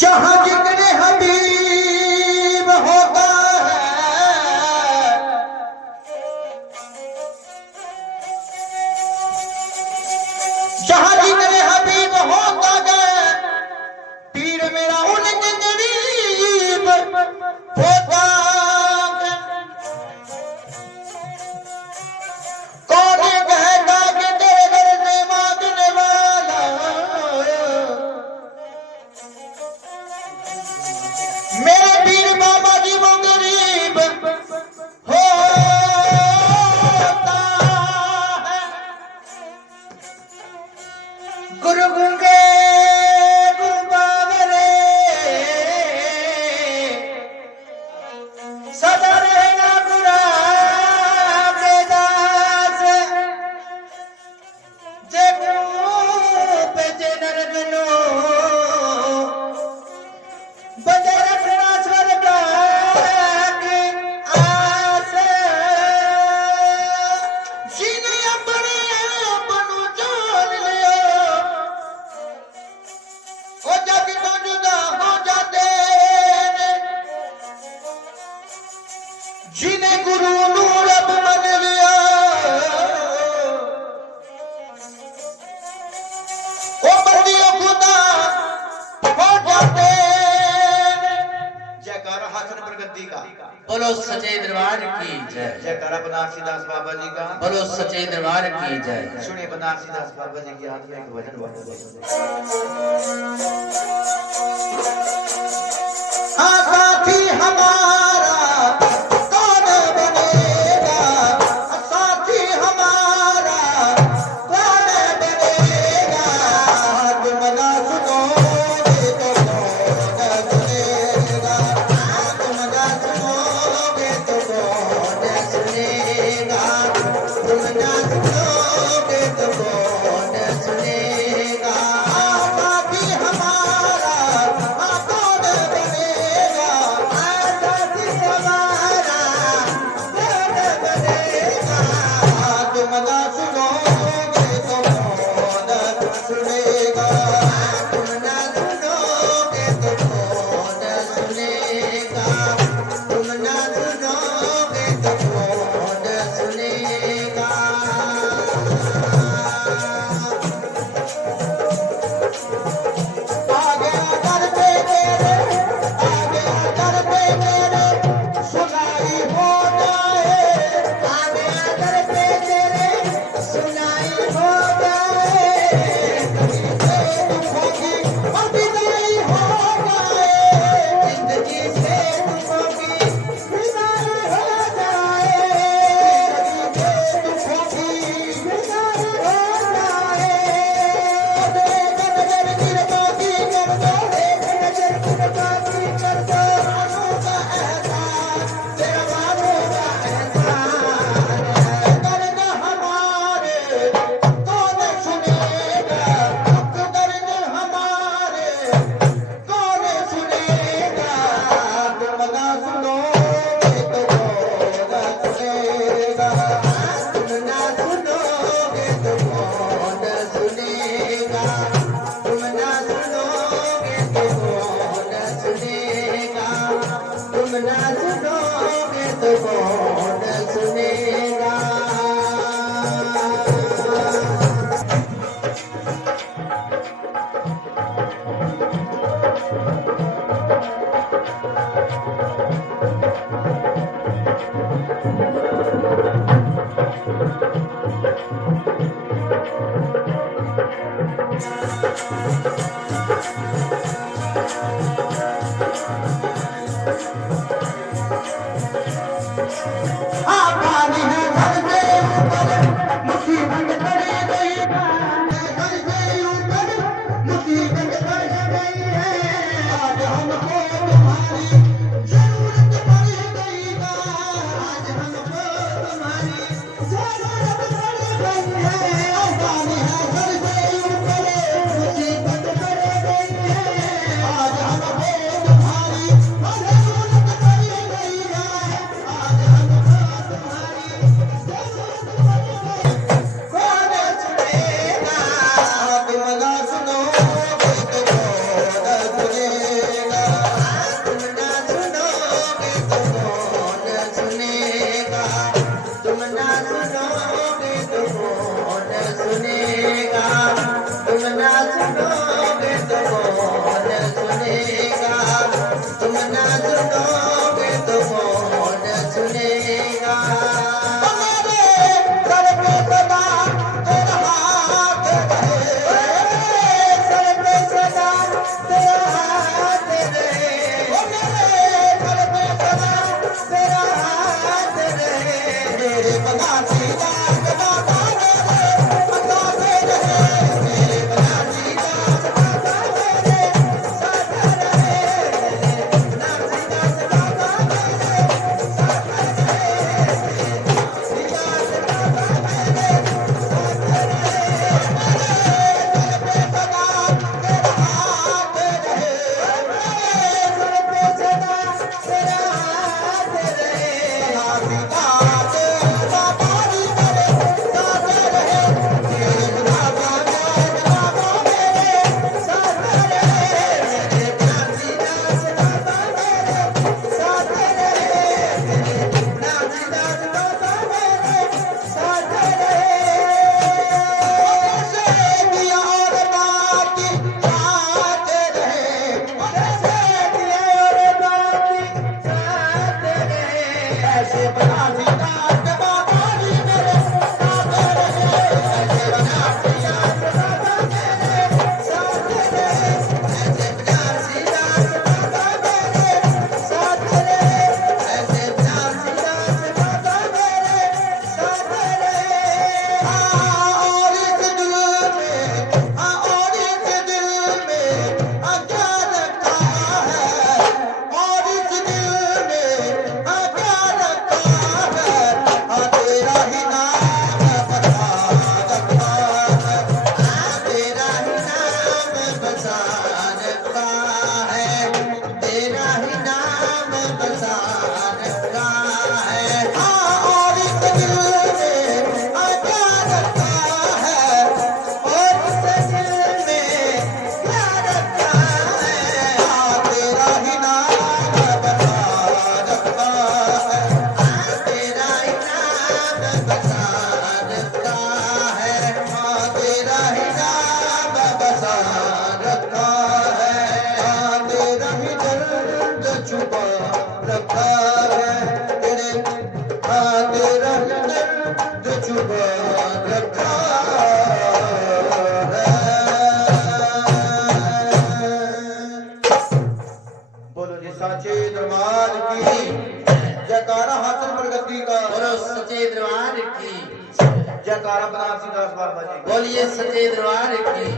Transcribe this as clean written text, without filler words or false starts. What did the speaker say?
जहां जिक्र हबीब होता है, जहां जिक्र हबीब होता है, पीर मेरा उनके करीब होता है। कौन कहता कि तेरे घर से मांगने वाला मेरे पीर बाबा जी वो गरीब होता है। गुरु गूंगे गुरु बावरे सदा रहेगा गुरा बेदास जे पे जे नरगनो बजे रखना स्वर्ग की आस जिने अपने अपनों जान लिया ओ जग तो जुदा हो जाते ने जिने गुरु नूर अब मन लिया ओ बंदियों खुदा हो जाते ने। जयकारा हासन प्रगति का बोलो सच्चे दरबार की जय। जयकारा बनारसी दास बाबा जी का बोलो सच्चे दरबार की जय। सुनिए बनारसी दास बाबा जी की याद में एक भजन हाँ साथी हमारा कौन बनेगा, साथी हमारा कौन बनेगा, तुम ना सुनोगे तो कौन सुनेगा, तुम ना सुनोगे तो कौन सुनेगा, तुम ना सुनोगे तो कौन सुनेगा। साथी हमारा कौन बनेगा, साथी तुम ना सुनोगे तो कौन सुनेगा, तुम ना सुनोगे तो कौन सुनेगा, तुम ना सुनोगे तो कौन सुनेगा। हमारे सर पे सदा तेरा हाथ रहे, सर पे सदा तेरा हाथ रहे, मेरे सर पे सदा तेरा हाथ रहे, मेरे बनासी दास बाबा मेरे बताते रहे, मेरे बनासी दास बाबा मेरे साथ रहे, मेरे बनासी दास बाबा मेरे साथ रहे, बनासी दास बाबा मेरे साथ रहे, मेरे सर पे सदा तेरा हाथ रहे, मेरे सर पे सदा तेरा हाथ रहे, बनासी दास बाबा जी मेरे साथ रहे, मेरे बनासी दास बाबा मेरे साथ रहे, मेरे बनासी दास बाबा मेरे साथ रहे, मेरे बनासी दास बाबा मेरे साथ रहे। से दिया और बाकी साथ रहे, से दिया और बाकी साथ रहे, ऐसे बनासी दास बाबा जी मेरे साथ रहे, ऐसे बनासी दास बाबा मेरे साथ रहे, ऐसे बनासी दास बाबा मेरे साथ रहे, ऐसे बनासी दास बाबा मेरे साथ रहे। और इस दिल में, और इस दिल में क्या रखा है, और इस दिल में क्या रखा है, तेरा ही नाम बता रखा है, तेरा ही नाम बता रखा है, तेरा ही नाम बता रखा है। और इस दिल में क्या रखा है, और इस दिल में क्या रखा है, तेरा ही नाम बता रखा है, तेरा ही नाम बता रखा है, तेरा ही नाम बता रखा है, तेरा ही दर्द छुपा रखा है, तेरे तेरा ही दर्द छुपा रखा है। बोलो जी साचे दरबार की जयकारा, हासिल प्रगति का बोलो सच्चे दरबार की जयकारा, बनारसी दास बाबा जी। बोलिए सच्चे दरबार की